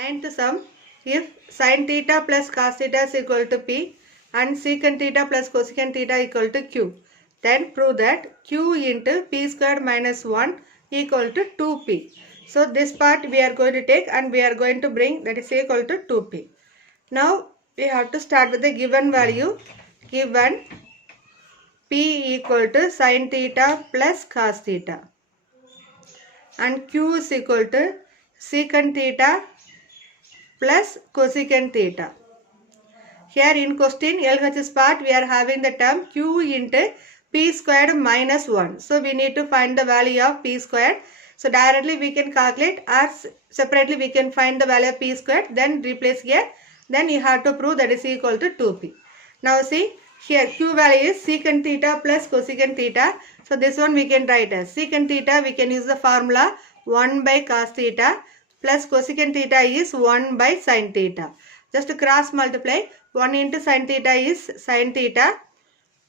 Ninth sum, if sin theta plus cos theta is equal to P and secant theta plus cosecant theta equal to Q, then prove that Q into P squared minus 1 equal to 2P. So this part we are going to take and we are going to bring, that is equal to 2P. Now we have to start with the given value. Given P equal to sin theta plus cos theta and Q is equal to secant theta plus cosecant theta. Here in question LHS part we are having the term Q into P squared minus 1. So we need to find the value of P squared. So directly we can calculate or separately we can find the value of P squared, then replace here. Then you have to prove that is equal to 2P. Now see here Q value is secant theta plus cosecant theta. So this one we can write as secant theta, we can use the formula 1 by cos theta plus cosecant theta is 1 by sin theta. Just cross multiply, 1 into sin theta is sin theta,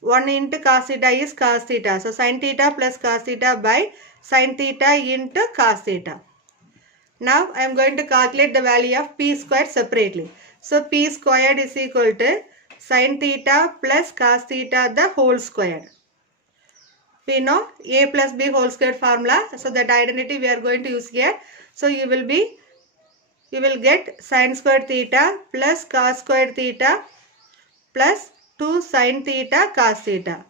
1 into cos theta is cos theta. So sin theta plus cos theta by sin theta into cos theta. Now I am going to calculate the value of P squared separately. So P squared is equal to sin theta plus cos theta the whole squared. We know A plus B whole squared formula. So that identity we are going to use here. So you will get sin squared theta plus cos squared theta plus 2 sin theta cos theta.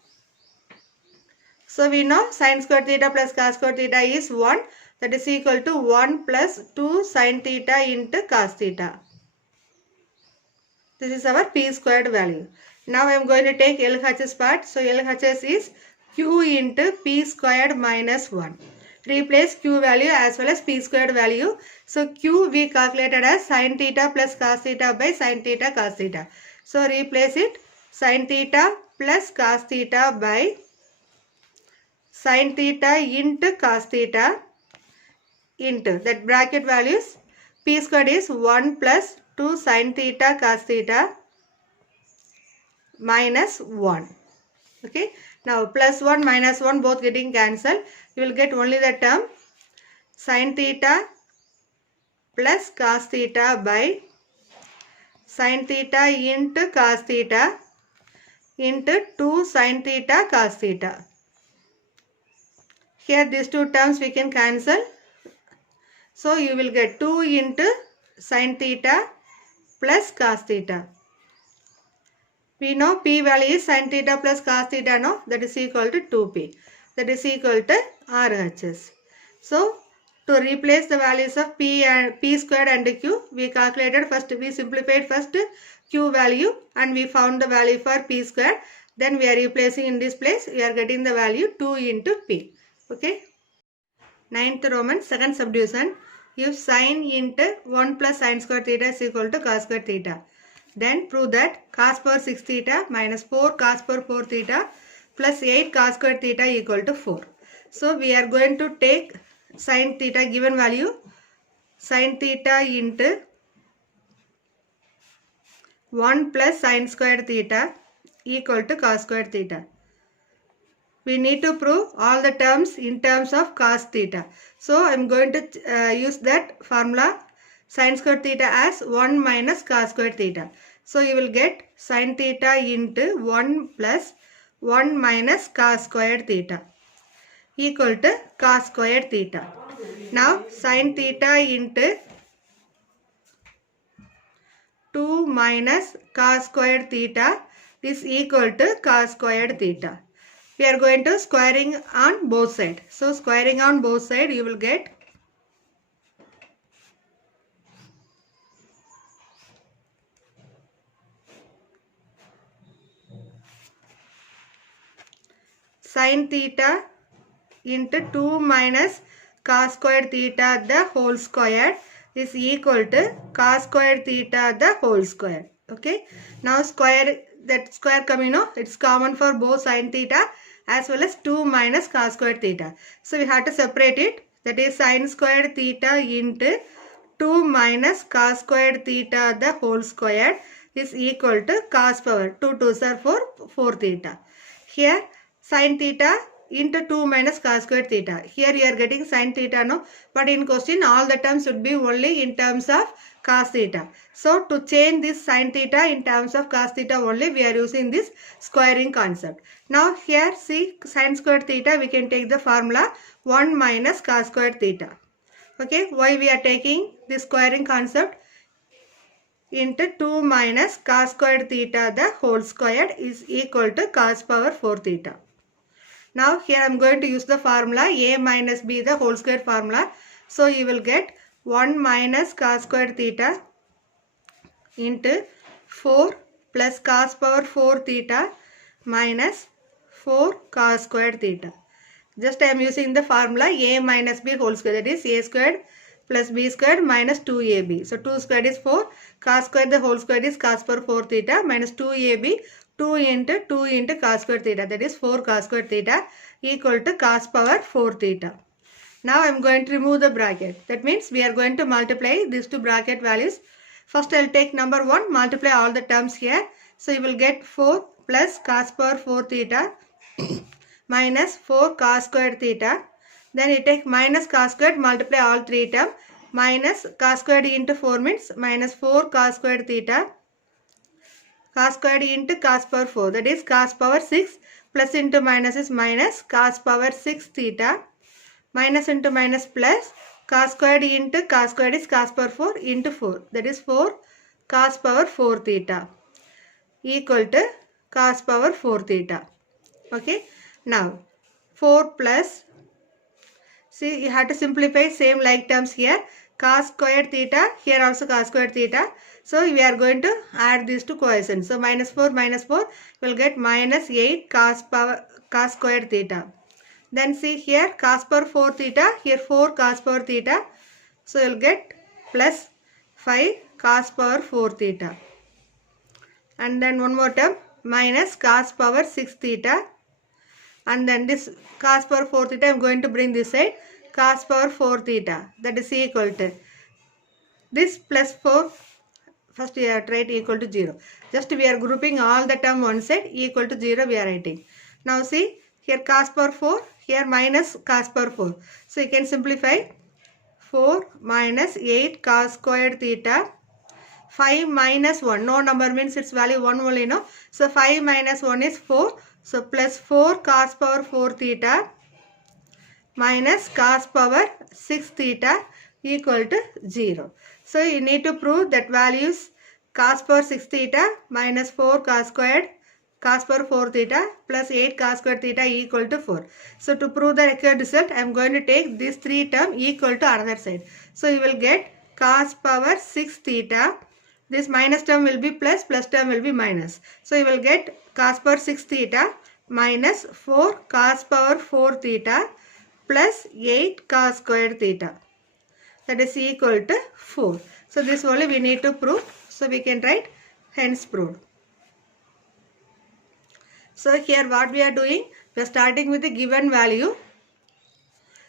So we know sin squared theta plus cos squared theta is 1. That is equal to 1 plus 2 sin theta into cos theta. This is our P squared value. Now I am going to take LHS part. So LHS is Q into P squared minus 1. Replace Q value as well as P squared value. So Q we calculated as sin theta plus cos theta by sin theta cos theta. So replace it sin theta plus cos theta by sin theta into cos theta into that bracket values. P squared is 1 plus 2 sin theta cos theta minus 1. Okay. Now plus 1 minus 1 both getting cancelled. You will get only the term sin theta plus cos theta by sin theta into cos theta into 2 sin theta cos theta. Here these two terms we can cancel. So you will get 2 into sin theta plus cos theta. We know P value is sin theta plus cos theta, no? That is equal to 2P. That is equal to RHS. So to replace the values of P squared and Q, we calculated first, we simplified first Q value and we found the value for P squared. Then we are replacing in this place, we are getting the value 2 into P. Okay. 9th Roman, second subdivision. If sin into 1 plus sin squared theta is equal to cos squared theta, then prove that cos power 6 theta minus 4 cos power 4 theta plus 8 cos squared theta equal to 4. So we are going to take sin theta given value, sin theta into 1 plus sin squared theta equal to cos squared theta. We need to prove all the terms in terms of cos theta. So I am going to use that formula sin squared theta as 1 minus cos squared theta. So you will get sin theta into 1 plus 1 minus cos squared theta equal to cos squared theta. Now sin theta into 2 minus cos squared theta is equal to cos squared theta. We are going to squaring on both sides. So squaring on both sides you will get sin theta into 2 minus cos squared theta the whole square is equal to cos squared theta the whole square. Okay. Now that square coming, no, it's common for both sin theta as well as 2 minus cos squared theta. So we have to separate it. That is sin squared theta into 2 minus cos squared theta the whole square is equal to cos power 2 2s are 4 theta. Here sin theta into 2 minus cos squared theta. Here you are getting sin theta, no? But in question all the terms should be only in terms of cos theta. So to change this sin theta in terms of cos theta only, we are using this squaring concept. Now here see sin squared theta, we can take the formula 1 minus cos squared theta. Okay, why we are taking this squaring concept? Into 2 minus cos squared theta the whole squared is equal to cos power 4 theta. Now here I am going to use the formula a minus b the whole square formula. So you will get 1 minus cos squared theta into 4 plus cos power 4 theta minus 4 cos squared theta. Just I am using the formula a minus b whole square, that is a squared plus b squared minus 2ab. So 2 squared is 4, cos squared the whole square is cos power 4 theta minus 2ab, 2 into cos squared theta, that is 4 cos squared theta equal to cos power 4 theta. Now I am going to remove the bracket. That means we are going to multiply these two bracket values. First I will take number 1, multiply all the terms here. So you will get 4 plus cos power 4 theta minus 4 cos squared theta. Then you take minus cos squared, multiply all three terms. Minus cos squared into 4 means minus 4 cos squared theta. Cos squared into cos power 4, that is cos power 6, plus into minus is minus cos power 6 theta. Minus into minus plus, cos squared into cos squared is cos power 4 into 4, that is 4 cos power 4 theta equal to cos power 4 theta. Okay, now 4 plus, see you have to simplify same like terms here, cos squared theta, here also cos squared theta. So we are going to add these two coefficients. So minus 4 will get minus 8 cos squared theta. Then see here cos power 4 theta, here 4 cos power theta. So you will get plus 5 cos power 4 theta. And then one more term minus cos power 6 theta. And then this cos power 4 theta I am going to bring this side, cos power 4 theta, that is equal to this plus 4. First we are write equal to 0. Just we are grouping all the term one side, equal to 0 we are writing. Now see here cos power 4, here minus cos power 4. So you can simplify 4 minus 8 cos squared theta. 5 minus 1, no number means its value 1 only, no. So 5 minus 1 is 4. So plus 4 cos power 4 theta minus cos power 6 theta equal to 0. So you need to prove that values cos power 6 theta minus 4 cos squared cos power 4 theta plus 8 cos squared theta equal to 4. So to prove the required result, I am going to take these three term equal to another side. So you will get cos power 6 theta. This minus term will be plus, plus term will be minus. So you will get cos power 6 theta minus 4 cos power 4 theta plus 8 cos squared theta. That is equal to 4. So this only we need to prove. So we can write hence proved. So here what we are doing, we are starting with the given value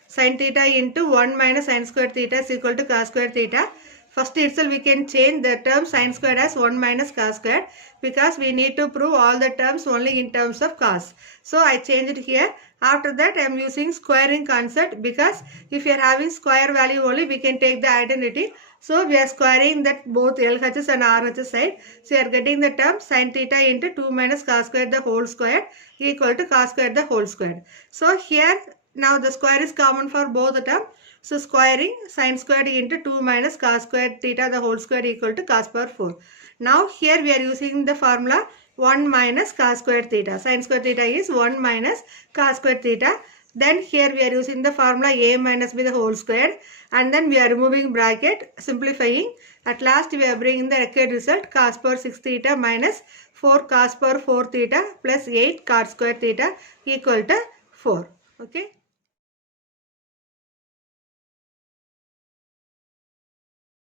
sin theta into 1 minus sin squared theta is equal to cos squared theta. First itself we can change the term sin squared as 1 minus cos squared, because we need to prove all the terms only in terms of cos. So I changed it here. After that I am using squaring concept, because if you are having square value only we can take the identity. So we are squaring that both LHS and RHS side. So you are getting the term sin theta into 2 minus cos squared the whole square equal to cos squared the whole square. So here now the square is common for both the term. So squaring sin squared into 2 minus cos squared theta the whole square equal to cos power 4. Now here we are using the formula 1 minus cos squared theta. Sin squared theta is 1 minus cos squared theta. Then here we are using the formula a minus b the whole square, and then we are removing bracket, simplifying. At last we are bringing the required result cos power 6 theta minus 4 cos power 4 theta plus 8 cos squared theta equal to 4. Okay.